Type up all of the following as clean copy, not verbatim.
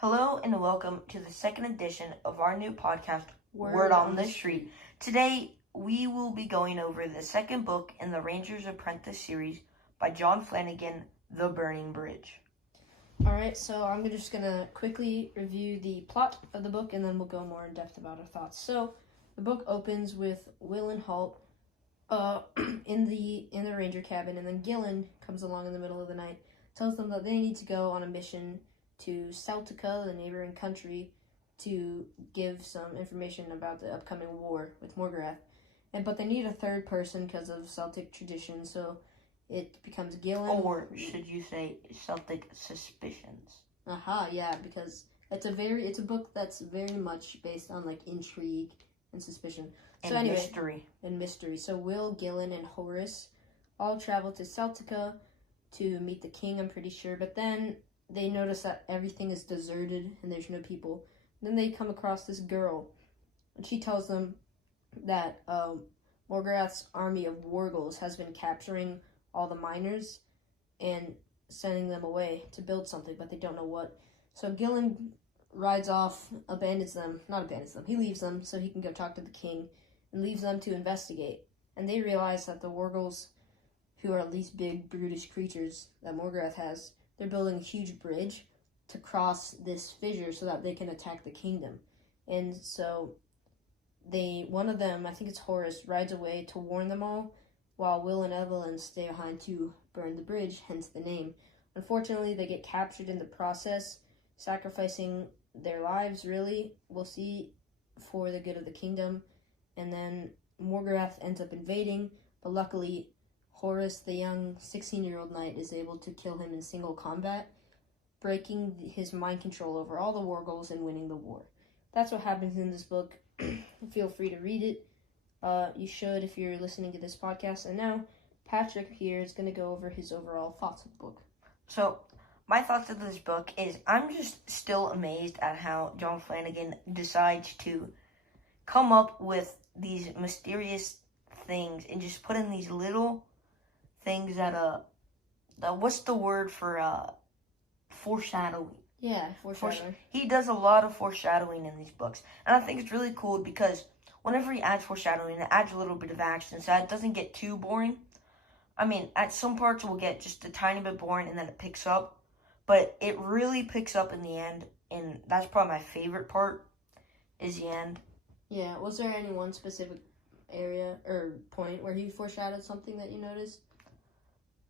Hello and welcome to the second edition of our new podcast, Word on the Street. Today, we will be going over the second book in the Ranger's Apprentice series by John Flanagan, The Burning Bridge. Alright, so I'm just going to quickly review the plot of the book and then we'll go more in depth about our thoughts. So, the book opens with Will and Halt in the ranger cabin, and then Gillen comes along in the middle of the night, tells them that they need to go on a mission to Celtica, the neighboring country, to give some information about the upcoming war with Morgorath. But they need a third person because of Celtic tradition, so it becomes Gillen. Or should you say Celtic suspicions? Yeah, because it's a book that's very much based on like intrigue and suspicion. And mystery. And mystery. So Will, Gillen, and Horace all travel to Celtica to meet the king, I'm pretty sure, but then they notice that everything is deserted and there's no people. And then they come across this girl, and she tells them that Morgorath's army of wargles has been capturing all the miners and sending them away to build something, but they don't know what. So Gillen rides off, he leaves them so he can go talk to the king, and leaves them to investigate. And they realize that the wargles, who are these big, brutish creatures that Morgorath has, they're building a huge bridge to cross this fissure so that they can attack the kingdom. And so one of them, I think it's Horace, rides away to warn them all, while Will and Evelyn stay behind to burn the bridge, hence the name. Unfortunately, they get captured in the process, sacrificing their lives, really, we'll see, for the good of the kingdom. And then Morgorath ends up invading, but luckily Horace, the young 16-year-old knight, is able to kill him in single combat, breaking his mind control over all the wargles and winning the war. That's what happens in this book. Feel free to read it. You should if you're listening to this podcast. And now, Patrick here is going to go over his overall thoughts of the book. So, my thoughts of this book is I'm just still amazed at how John Flanagan decides to come up with these mysterious things and just put in these little things that what's the word for foreshadowing? Yeah, foreshadowing. He does a lot of foreshadowing in these books, and I think it's really cool because whenever he adds foreshadowing, it adds a little bit of action, so it doesn't get too boring. I mean, at some parts it will get just a tiny bit boring, and then it picks up, but it really picks up in the end, and that's probably my favorite part, is the end. Yeah, was there any one specific area or point where he foreshadowed something that you noticed?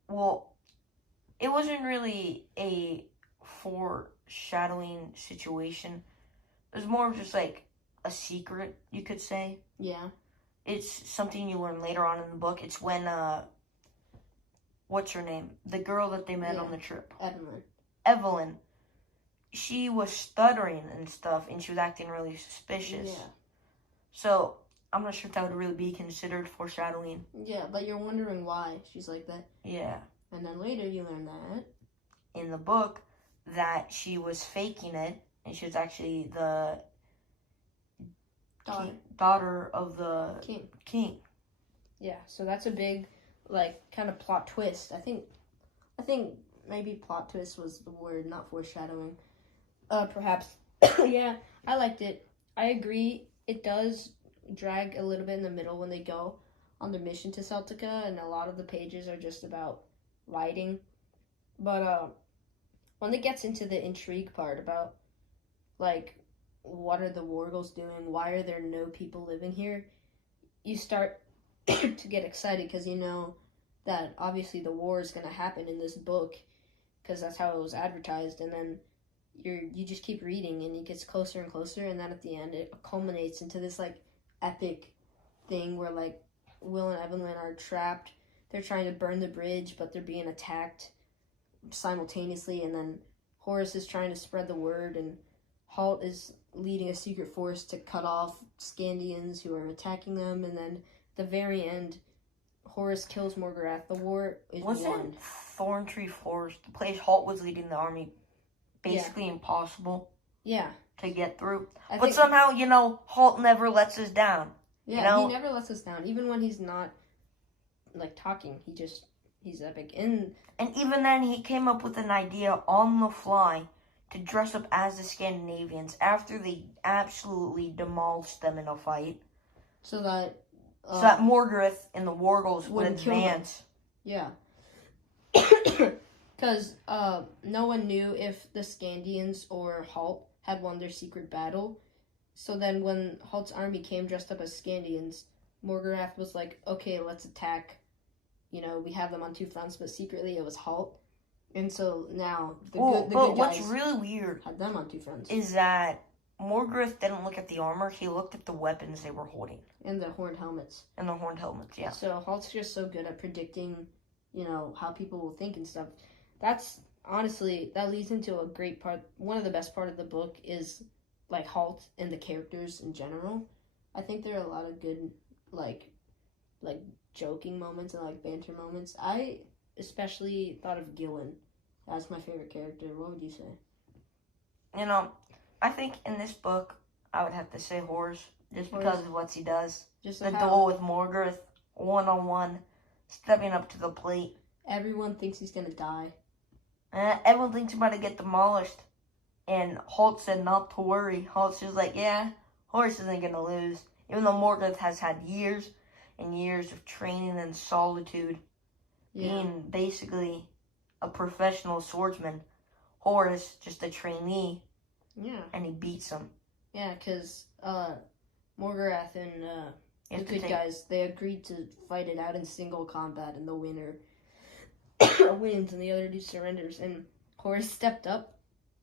Well, it wasn't really a foreshadowing situation. It was more of just like a secret, you could say. Yeah. It's something you learn later on in the book. It's when, what's her name? The girl that they met on the trip. Evelyn. She was stuttering and stuff, and she was acting really suspicious. Yeah. So, I'm not sure if that would really be considered foreshadowing. Yeah, but you're wondering why she's like that. Yeah. And then later you learn that in the book that she was faking it, and she was actually the daughter of the king. Yeah, so that's a big, kind of plot twist. I think maybe plot twist was the word, not foreshadowing. Perhaps. Yeah, I liked it. I agree. It does drag a little bit in the middle when they go on their mission to Celtica, and a lot of the pages are just about writing. But when it gets into the intrigue part about, what are the wargles doing? Why are there no people living here? You start to get excited because you know that obviously the war is going to happen in this book because that's how it was advertised, and then you just keep reading and it gets closer and closer, and then at the end it culminates into this epic thing where Will and Evelyn are trapped. They're trying to burn the bridge, but they're being attacked simultaneously, and then Horace is trying to spread the word, and Halt is leading a secret force to cut off Scandians who are attacking them, and then at the very end, Horace kills Morgorath. The war is won. Wasn't Thorntree Forest, the place Halt was leading the army, basically impossible? Yeah. To get through. But somehow, Halt never lets us down. Yeah, he never lets us down. Even when he's not, talking, he's epic. And even then, he came up with an idea on the fly to dress up as the Scandinavians after they absolutely demolished them in a fight. So that Morgoth and the Wargles would advance. Yeah. Because no one knew if the Scandians or Halt had won their secret battle. So then when Halt's army came dressed up as Scandians, Morgoth was like, okay, let's attack. You know, we have them on two fronts, but secretly it was Halt. And so now the good guys what's really weird had them on two fronts. Is that Morgoth didn't look at the armor, he looked at the weapons they were holding. And the horned helmets. And the horned helmets, yeah. So Halt's just so good at predicting, you know, how people will think and stuff. That's, honestly, that leads into a great part. One of the best part of the book is, like, Halt and the characters in general. I think there are a lot of good, like joking moments and, like, banter moments. I especially thought of Gillen as my favorite character. What would you say? You know, I think in this book, I would have to say Horse, just because of what he does. Just the duel with Morgoth, one-on-one, stepping up to the plate. Everyone thinks he's going to die. Everyone thinks he's about to get demolished. And Halt said not to worry. Halt's just like, yeah, Horse isn't going to lose. Even though Morgoth has had years and years of training and solitude, being basically a professional swordsman. Horus, just a trainee. Yeah. And he beats him. Yeah, because Morgoth and the good guys, they agreed to fight it out in single combat, and the winner wins and the other dude surrenders. And Horus stepped up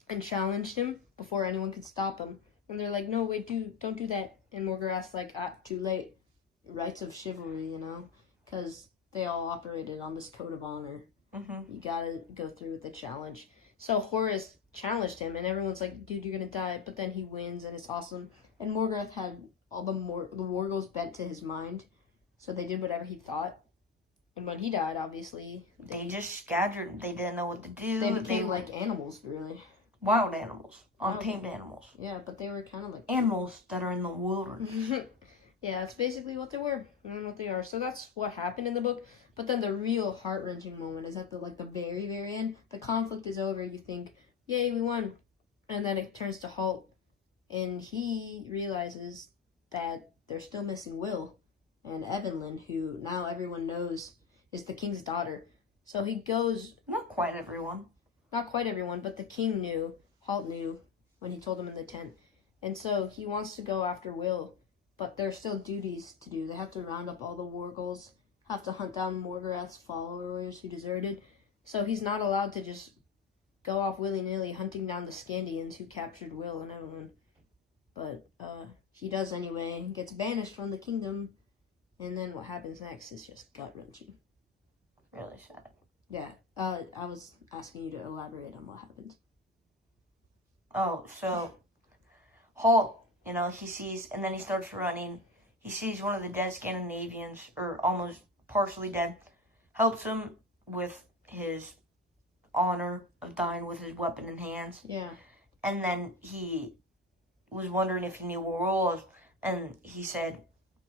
and challenged him before anyone could stop him. And they're like, no, wait, don't do that. And Morgoth's like, too late. Rights of chivalry, you know? Because they all operated on this code of honor. Mm-hmm. You gotta go through with the challenge. So Horus challenged him, and everyone's like, dude, you're gonna die. But then he wins, and it's awesome. And Morgoth had all the Wargles bent to his mind. So they did whatever he thought. And when he died, obviously... They just scattered. They didn't know what to do. They became like animals, really. Wild animals. Untamed animals. Yeah, but they were kind of like... Animals that are in the wilderness. Yeah, that's basically what they were and what they are. So that's what happened in the book. But then the real heart-wrenching moment is at the very, very end. The conflict is over. You think, yay, we won. And then it turns to Halt. And he realizes that they're still missing Will and Evelyn, who now everyone knows is the king's daughter. So he goes... Not quite everyone. Not quite everyone, but the king knew. Halt knew when he told him in the tent. And so he wants to go after Will. But there are still duties to do. They have to round up all the Wargles, have to hunt down Morgoth's followers who deserted. So he's not allowed to just go off willy-nilly hunting down the Scandians who captured Will and Evelyn. But he does anyway, gets banished from the kingdom, and then what happens next is just gut-wrenching. Really sad. Yeah, I was asking you to elaborate on what happens. Oh, so Halt, you know, he sees, and then he starts running. He sees one of the dead Scandinavians, or almost partially dead, helps him with his honor of dying with his weapon in hands. Yeah. And then he was wondering if he knew where Will was, and he said,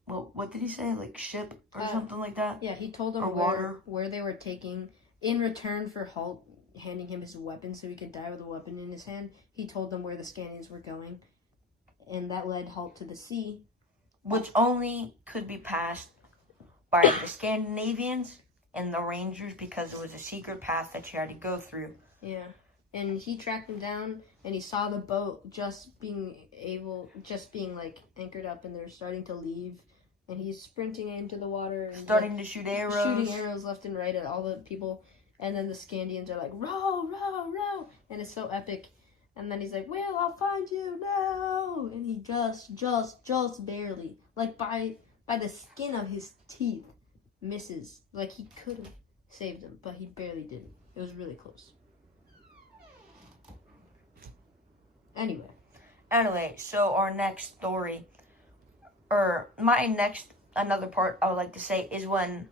well, what did he say? Like ship or something like that? Yeah, he told them where they were taking, in return for Halt handing him his weapon so he could die with a weapon in his hand. He told them where the Scandians were going. And that led Halt to the sea. Which only could be passed by the Scandinavians and the Rangers because it was a secret path that you had to go through. Yeah. And he tracked him down, and he saw the boat just being like anchored up, and they're starting to leave. And he's sprinting into the water. And starting to shoot arrows. Shooting arrows left and right at all the people. And then the Scandians are like, row, row, row. And it's so epic. And then he's like, Will, I'll find you now. And he just barely, like by the skin of his teeth, misses. Like he could have saved him, but he barely didn't. It was really close. Anyway, so our next story, another part I would like to say is when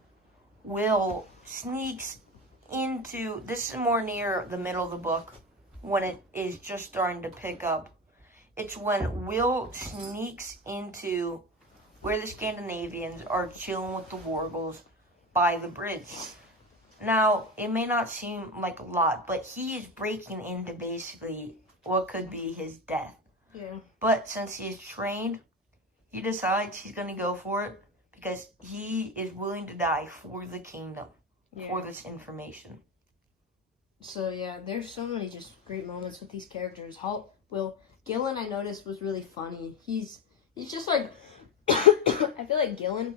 Will sneaks into, this is more near the middle of the book, when it is just starting to pick up. It's when Will sneaks into where the Scandinavians are chilling with the Wargles by the bridge. Now, it may not seem like a lot, but he is breaking into basically what could be his death. Yeah. But since he is trained, he decides he's going to go for it because he is willing to die for the kingdom, for this information. So, yeah, there's so many just great moments with these characters. Gillen, I noticed, was really funny. He's just like, I feel like Gillen,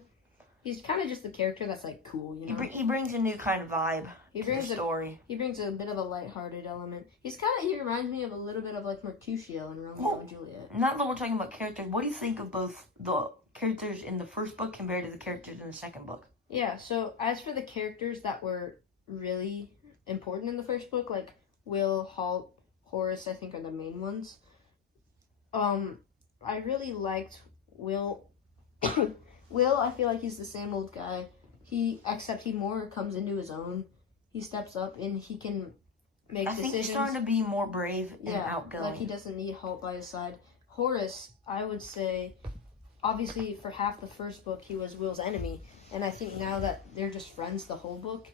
he's kind of just the character that's like cool, you know? He brings a new kind of vibe to the story. He brings a bit of a lighthearted element. He reminds me of a little bit of like Mercutio in Romeo and Juliet. Not that we're talking about characters, what do you think of both the characters in the first book compared to the characters in the second book? Yeah, so as for the characters that were really important in the first book, like Will, Halt, Horace, I think are the main ones. I really liked Will. Will, I feel like he's the same old guy. Except he more comes into his own. He steps up and he can make decisions. I think he's starting to be more brave and outgoing. Like he doesn't need Halt by his side. Horace, I would say, obviously for half the first book he was Will's enemy, and I think now that they're just friends the whole book,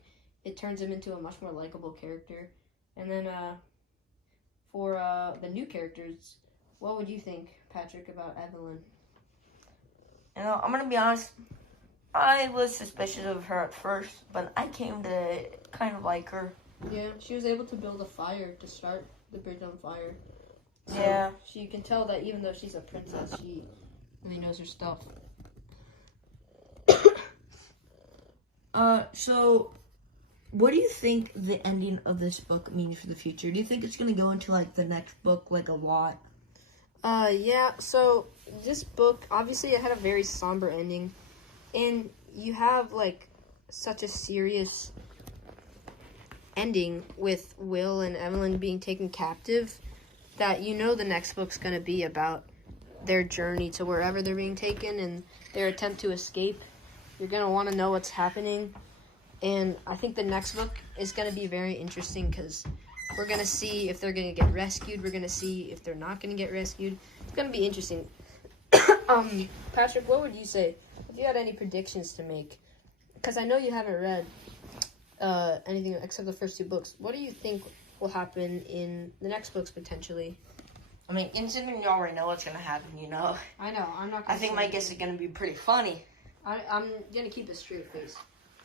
it turns him into a much more likable character. And then for the new characters, what would you think, Patrick, about Evelyn? You know, I'm going to be honest, I was suspicious of her at first, but I came to kind of like her. Yeah, she was able to build a fire to start the bridge on fire. So yeah. You can tell that even though she's a princess, she really knows her stuff. So, what do you think the ending of this book means for the future? Do you think it's going to go into, like, the next book, like, a lot? Yeah, so this book, obviously it had a very somber ending, and you have, like, such a serious ending with Will and Evelyn being taken captive that you know the next book's going to be about their journey to wherever they're being taken and their attempt to escape. You're going to want to know what's happening, and I think the next book is going to be very interesting because we're going to see if they're going to get rescued. We're going to see if they're not going to get rescued. It's going to be interesting. Patrick, what would you say? If you had any predictions to make, because I know you haven't read anything except the first two books, what do you think will happen in the next books potentially? I mean, instantly you already know what's going to happen, you know? I know, I'm not going to I think my guess is going to be pretty funny. I'm going to keep a straight face,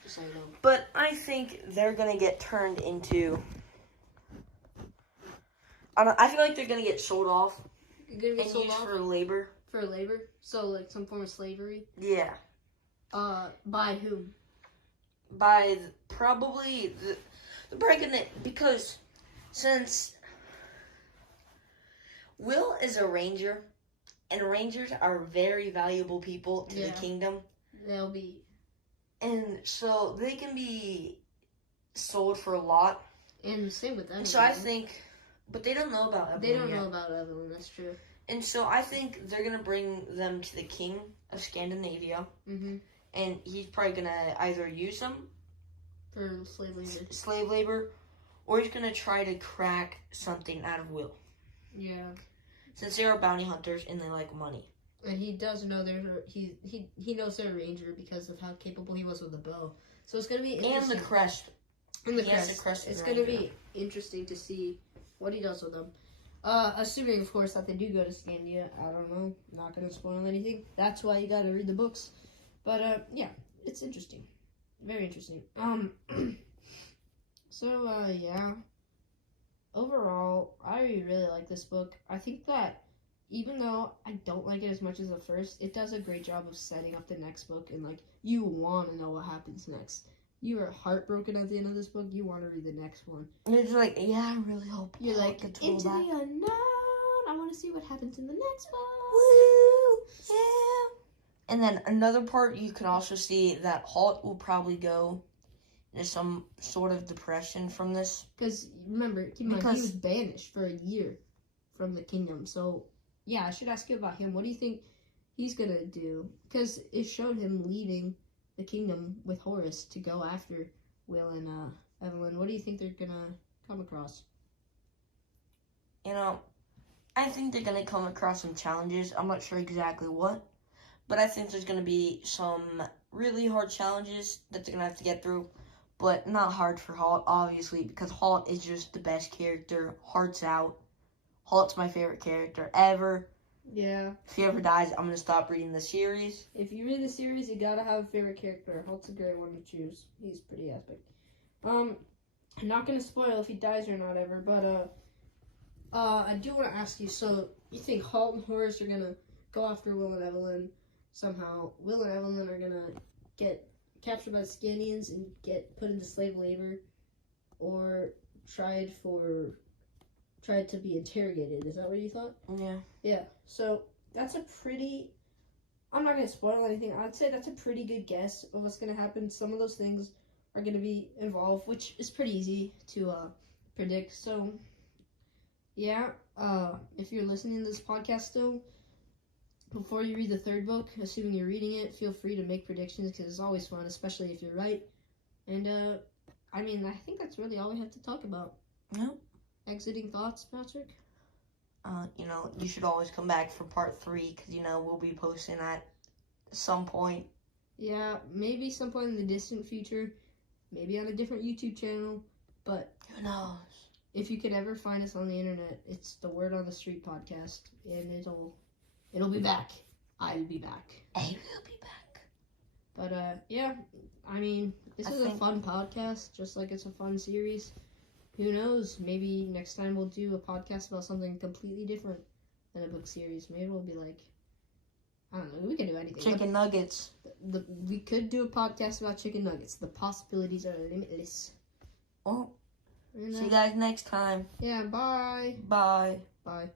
just so you know. But I think they're going to get turned into... I feel like they're going to get sold off. You're going to get sold used off? for labor. For labor? So, like, some form of slavery? Yeah. By whom? By probably the breaking it, because since Will is a ranger, and rangers are very valuable people to the kingdom. They'll be. And so they can be sold for a lot. And same with Evelyn. So I think, but they don't know about Evelyn. They don't know about Evelyn, that's true. And so I think they're going to bring them to the king of Scandinavia. Mm-hmm. And he's probably going to either use them for slave labor, or he's going to try to crack something out of Will. Yeah. Since they are bounty hunters and they like money. And he does know he knows they're a ranger because of how capable he was with the bow. So it's going to be interesting. And the crest. And the crest. It's going to be interesting to see what he does with them. Assuming, of course, that they do go to Scandia. I don't know. Not going to spoil anything. That's why you got to read the books. But, yeah. It's interesting. Very interesting. So, yeah. Overall, I really like this book. I think that even though I don't like it as much as the first, it does a great job of setting up the next book. And, like, you want to know what happens next. You are heartbroken at the end of this book. You want to read the next one. And you're just like, yeah, I really hope. You're like, into the unknown. I want to see what happens in the next book. Woo! Yeah. And then another part, you can also see that Halt will probably go into some sort of depression from this. Because, remember, keep in mind, he was banished for a year from the kingdom. So, yeah, I should ask you about him. What do you think he's going to do? Because it showed him leaving the kingdom with Horace to go after Will and Evelyn. What do you think they're going to come across? You know, I think they're going to come across some challenges. I'm not sure exactly what. But I think there's going to be some really hard challenges that they're going to have to get through. But not hard for Halt, obviously, because Halt is just the best character. Heart's out. Halt's my favorite character ever. Yeah. If he ever dies, I'm gonna stop reading the series. If you read the series, you gotta have a favorite character. Halt's a great one to choose. He's pretty epic. I'm not gonna spoil if he dies or not ever, but I do want to ask you. So you think Halt and Horace are gonna go after Will and Evelyn somehow? Will and Evelyn are gonna get captured by the Scanians and get put into slave labor, or tried to be interrogated? Is that what you thought? Yeah. Yeah. So that's a pretty. I'm not gonna spoil anything. I'd say that's a pretty good guess of what's gonna happen. Some of those things are gonna be involved, which is pretty easy to predict. So, yeah. If you're listening to this podcast still, before you read the third book, assuming you're reading it, feel free to make predictions because it's always fun, especially if you're right. And I think that's really all we have to talk about. Yeah. Exiting thoughts, Patrick? You should always come back for part 3 because, we'll be posting at some point. Yeah, maybe some point in the distant future, maybe on a different YouTube channel, but who knows? If you could ever find us on the internet, it's the Word on the Street podcast, and it'll be back. I'll be back. I will be back. But yeah, this is a fun podcast, just like it's a fun series. Who knows? Maybe next time we'll do a podcast about something completely different than a book series. Maybe we'll be like, I don't know, we can do anything. Chicken nuggets. We could do a podcast about chicken nuggets. The possibilities are limitless. Oh, see you guys next time. Yeah, bye. Bye. Bye.